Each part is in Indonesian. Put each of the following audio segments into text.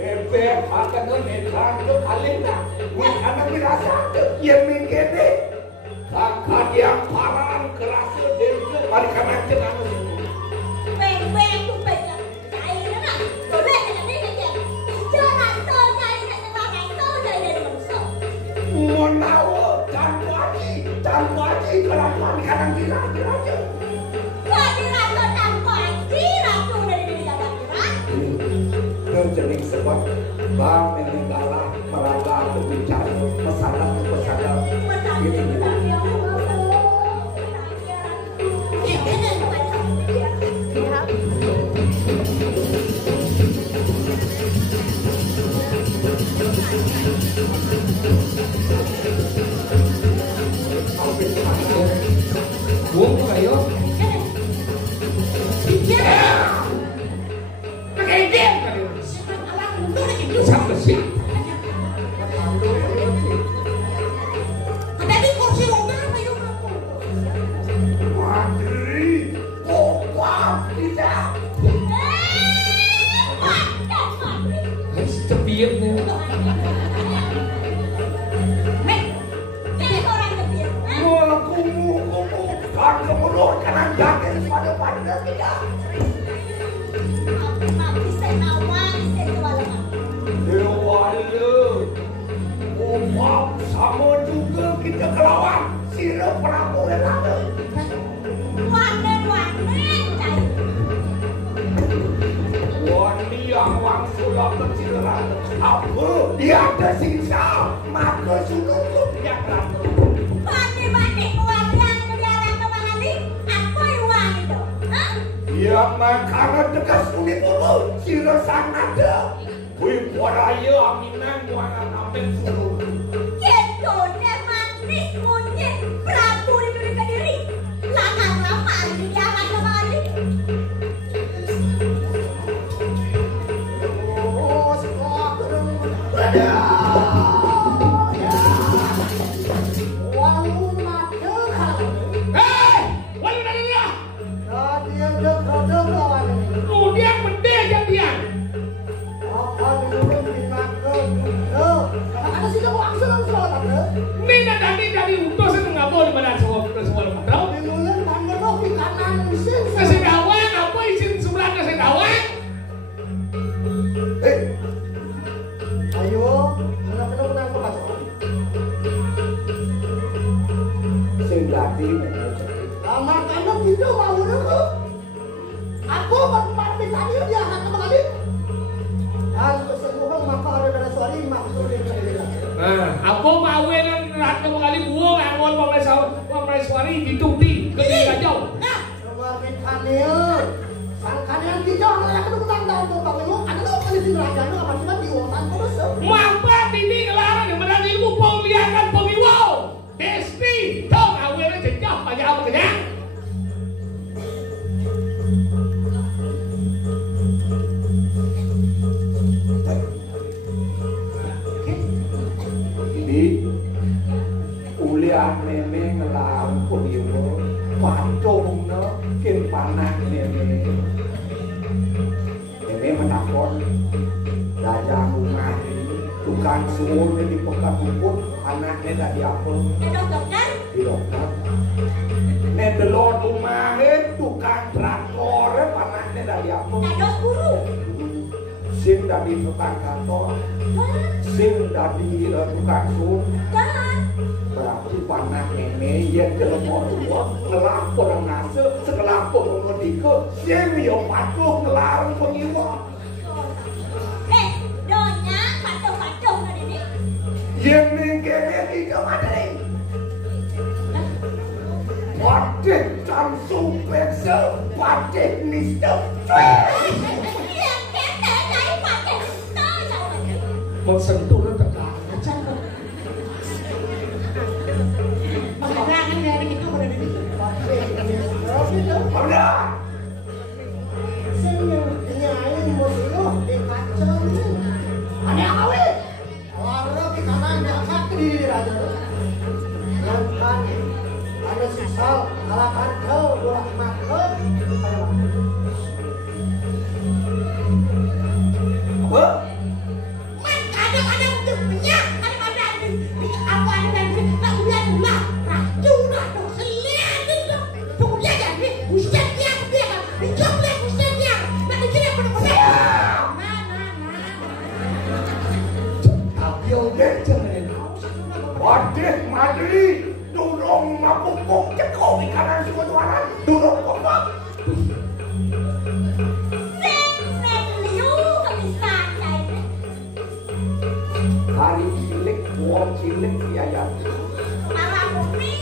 Bebek pakai netral tu kalenda. Anak dirasa yang mengkene. Kakak yang paran kerasa desa mari kena cenang. Quen tu bệnh chạy nữa nè. Rồi lên cái này cái gì? Chưa làm tôi chạy cái ba ngày tôi chạy đến mình sợ. Monau tan wani kenapa kadang kira-kira aja. Kok dirasa tan wani ratu dari dalam kira? Terjening sebab bang meninggalah merasa berbicara masalah. Buông có phải không? Pakai dia kali. Sampai sih. Tapi kursi roda apa itu? Madri, tidak. Harus tepiatnya. Mulut kanan jaket pada tidak. Mati saya nawar, saya jualan. Umam sama juga kita kelawan sirap Prabu Elana. Wanen cai. Wani yang wang sudah berciliran. Apa dia ada sisa maka sudah dia ratu. Bani keluarga negara kemana apa uang itu? Hah? Ya makanya tegas kulit dulu sirap sang ada. Wih waraya aminan warna nampil suruh. Gitu dia manis munyit Prabu di Kediri. Lama-lama di jalan kemana? Oh sekolah dari utos itu nggak boleh pada semua patrol. Saya dawan apa izin sebelahnya saya dawan. Ayo, kenapa patrol? Saya tadi lama kamu gitu mau dulu. Aku mati tadi dia akan kembali. Harus kesembuhan maka ada dari suari maksud dia. Aku mau rat kembali buang angol pamai suari dituti ke jauh. Nah, kemarin kalian sang kalian dijauh oleh aku tahun tuh bang lu ada tuh kali di raja lu apa cuma diwotan terus. Mampat ini kelarang yang menang ilmu pemilihan pemilu. Desti dong awalnya jejak banyak apa kenyang. Ulian meme ngelarang pemilu. Pancung no kin panah meme. Meme menakon raja rumah tukang suul di pekat rumput anaknya tak diapel di dokter ne delon rumahnya tukang traktor anaknya tak diapel sing dari tukang kantor sing dari tukang suul berarti panah meme yang kelemah tua ngelapor orang nase sekelapor orang dike sing yang patuh ngelarang pengiwa yang mengkene tiga madai patik Samsung Pixel patik Mister yang kene naik pakai mensentuh dan tegang Makanangan dari itu pada ini udah senang nyalain musuh di kacau ada awe Warna di kanan diangkat ke diri raja. Yang kan ada sisal kalahkan kau bolak makhluk. apa? Padeh madri durung mapuk cekok ikanan suara durung kok. Hari cilik, wong cilik ya. Para bumi.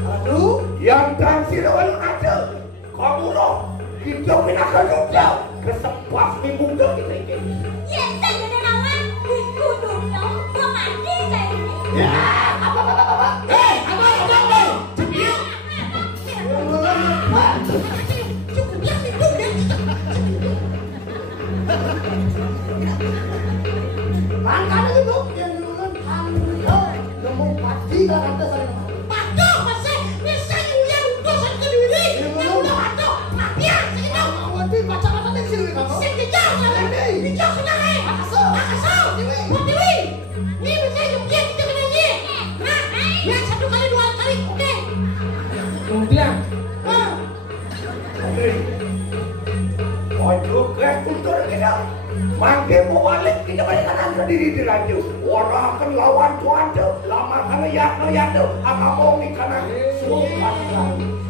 Aduh, Yang dan sirol ada. Kamu loh, kita pinakan juga. Kesempat minggu kita ini. Ya, saya jadi nama di gunung dong. Kemana saya ini? Ya, apa? Cepat. langkah itu yang duluan ando ngomong pasti kan ada saya. Patok masih bisa ulian dosen kediri. Udah patok. Mafia sekitar. Awati baca-baca di sini kamu. Sing dijauh jalan. Dijauh kena Makasau. Dewi. Ini bisa juga kita kena ye. Nah, ya 1 kali 2 kali. Oke. Kemudian Ojo ke kultur kita. Mangke mau balik kita balik kanan sendiri dilanjut. Orang akan lawan cuaca. Lama karena ya tuh. Agak mau nih karena sumpah.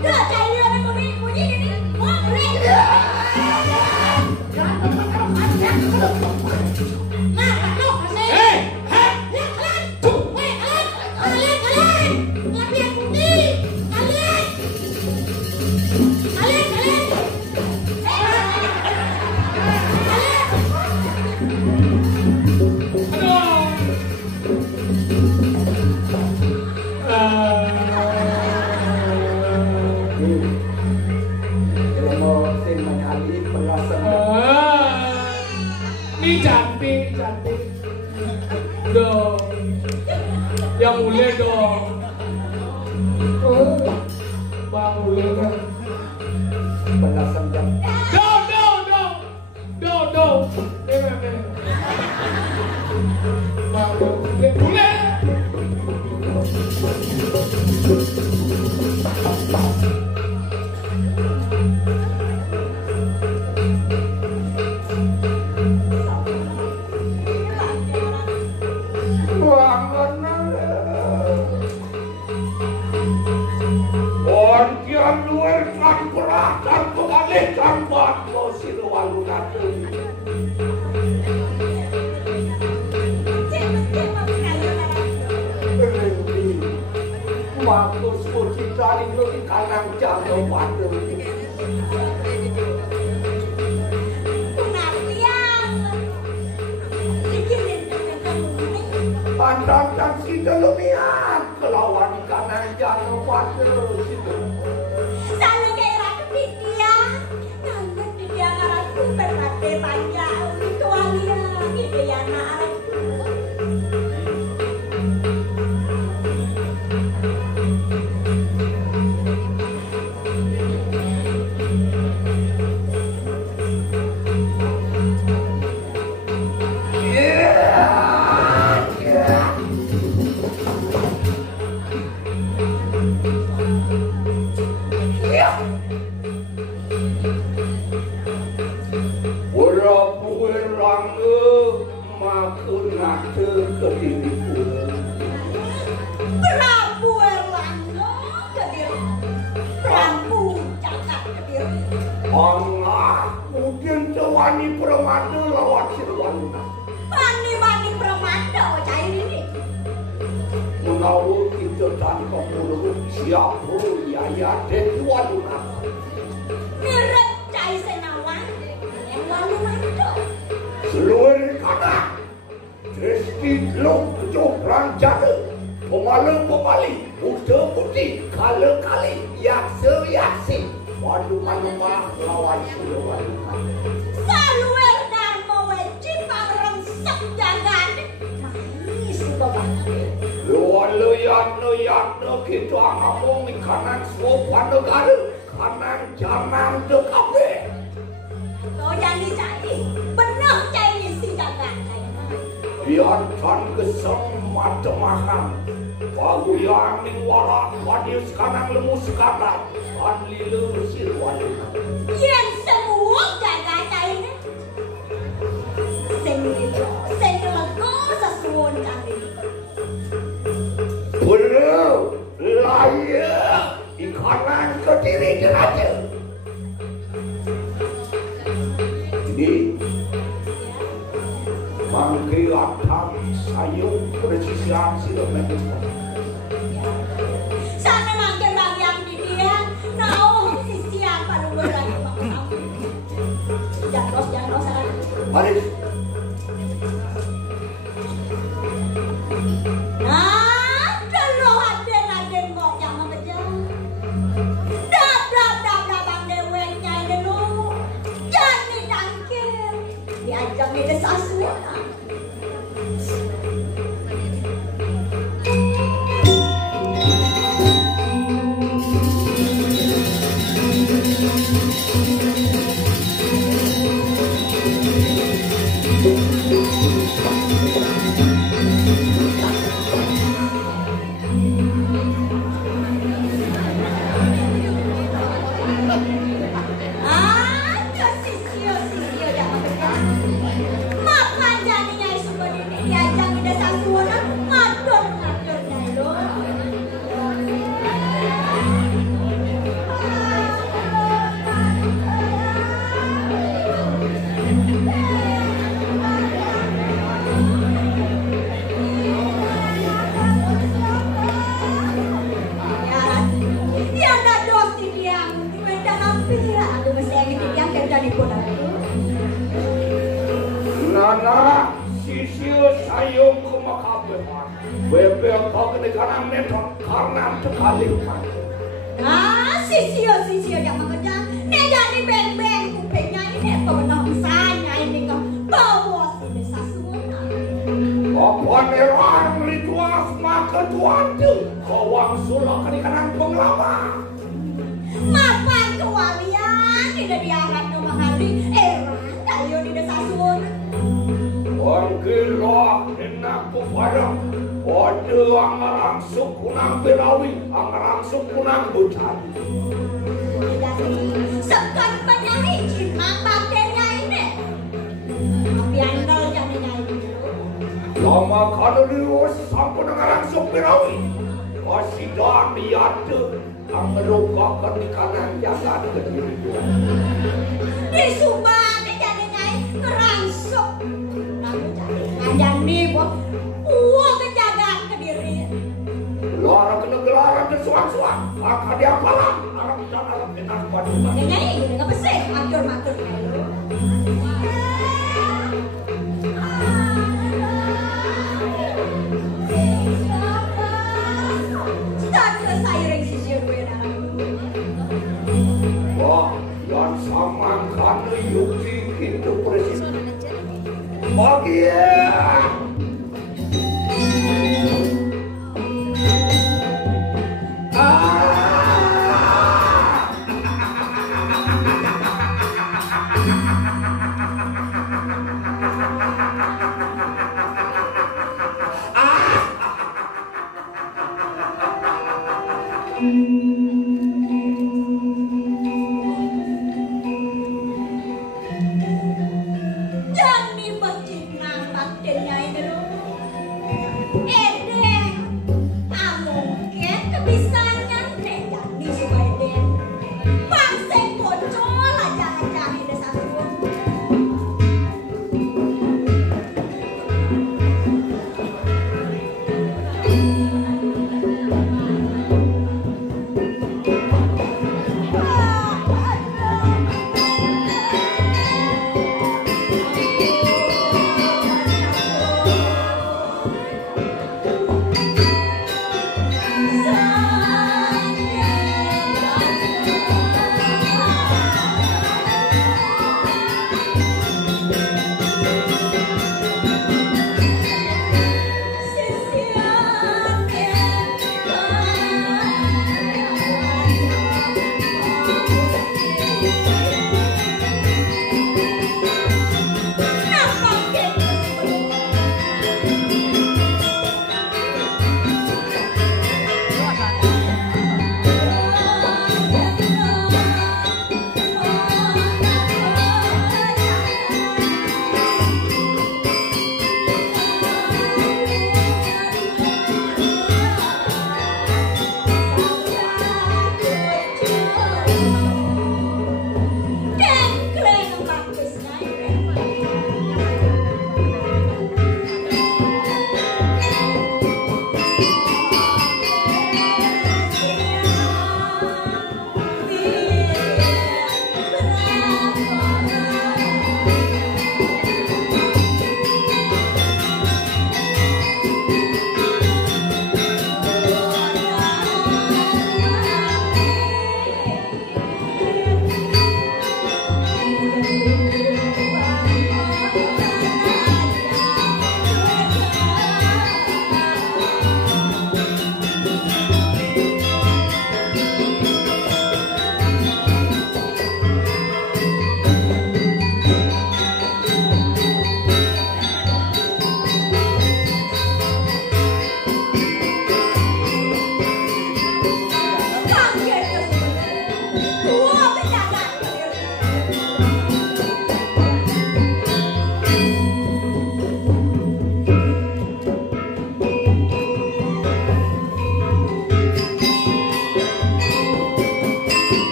Dah cari orang bunyi ini. Mau beri. Nah, patok masih. Ya kalian. Kalian. Ngapain putih? Kalian. Kalau sing menyali perasaan. ini cantik. Dong. Yang mulia dong. Bang mulia kan. Perasaan jam. Do. Bang mulia. Waktu sepuji cari lu di kanan jatuh pada pandang dan kita lumian kelawan di kanan jatuh pada situ. Sana daerah kepikia. Nanda dia ngaranku bermate panjang. Itu alia. Gitu ya anak. Prabu Erlangga Kediri. Prabu Cakap Kediri. Mungkin cewani permata lawan Sirwanuna. Bani Pramada cair ini. Menawa kita tanpa perlu siapa yaya dan Wanuna. Mirip cair senawan. Yang lalu mantap. Seluruh kanak. Tristi lok jokran jada. Pemalang-pemali. Muda putih. Kala-kali. Yaksa-yaksi. Waduh-waduh lawan Sirwanuna. Saluer dan mewajib rengsek jangan. Manis bapak. Loyan kita ngomong kanan sopan negara. Kanan jangan dekabe. Kau jangan cari. Benar cari si jangan. Biarkan kesem mata maham. Paguyan ning warak wadil sekarang lemu sekarang. Anli lusir wadil. Yang semua jaga cair. Senilego sesuun cari. kanan ke diri raja. Jadi mangkiatan sayung presisian sila menyebut. Sana nangke bagian di dia, naung sisian pada berani makam. Jangan sana. Baris. Nah, kalau aden kok yang mengejar. Dap bang deweknya ini lu. Jangan nangke. Diajak di desa suara. Nana sisiu sayung kumakabehan bebel kau kenegaraan neton karena tekalipan. Ah, sisio yang mengejar. Nek jadi beng kupingnya ini pemenungsanya ini kok bawa si desa semua. Apa nerang ritual maka tuandu kawang sulak kenegaraan pengelama. Mapan kewalian tidak diarap rumah hati. Kayu di desa semua. Orang gila enak kepada pada angarang sukunang berawi, angarang sukunang bucan. Sekan penyanyi cimang bakternya ini. Tapi andal jangan nyanyi dulu. Lama kada dius sampai angarang suk berawi. Masih dah diada ang merupakan di kanan jalan ke diri dia. Di Subang jangan nyanyi kerangsuk. Jangan nih, uang penjagaan ke diri. Luar kena gelaran dan suang-suang. Maka dia apalah. Arab dan Arab enak pada. Nyanyi, nggak pesek, matur. Start selesai ring sisir gue dalam. Wah, yang sama kan Yuki itu presiden. Pagi ya. Jangan dibaca nang bakternya ini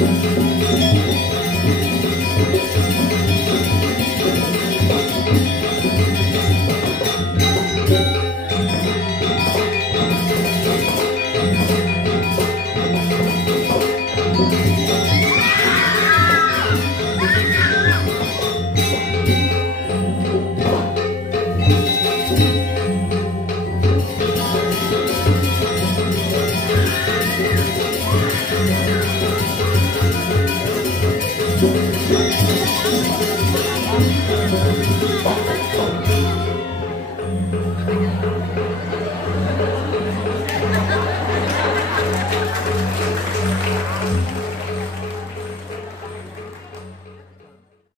Thank you.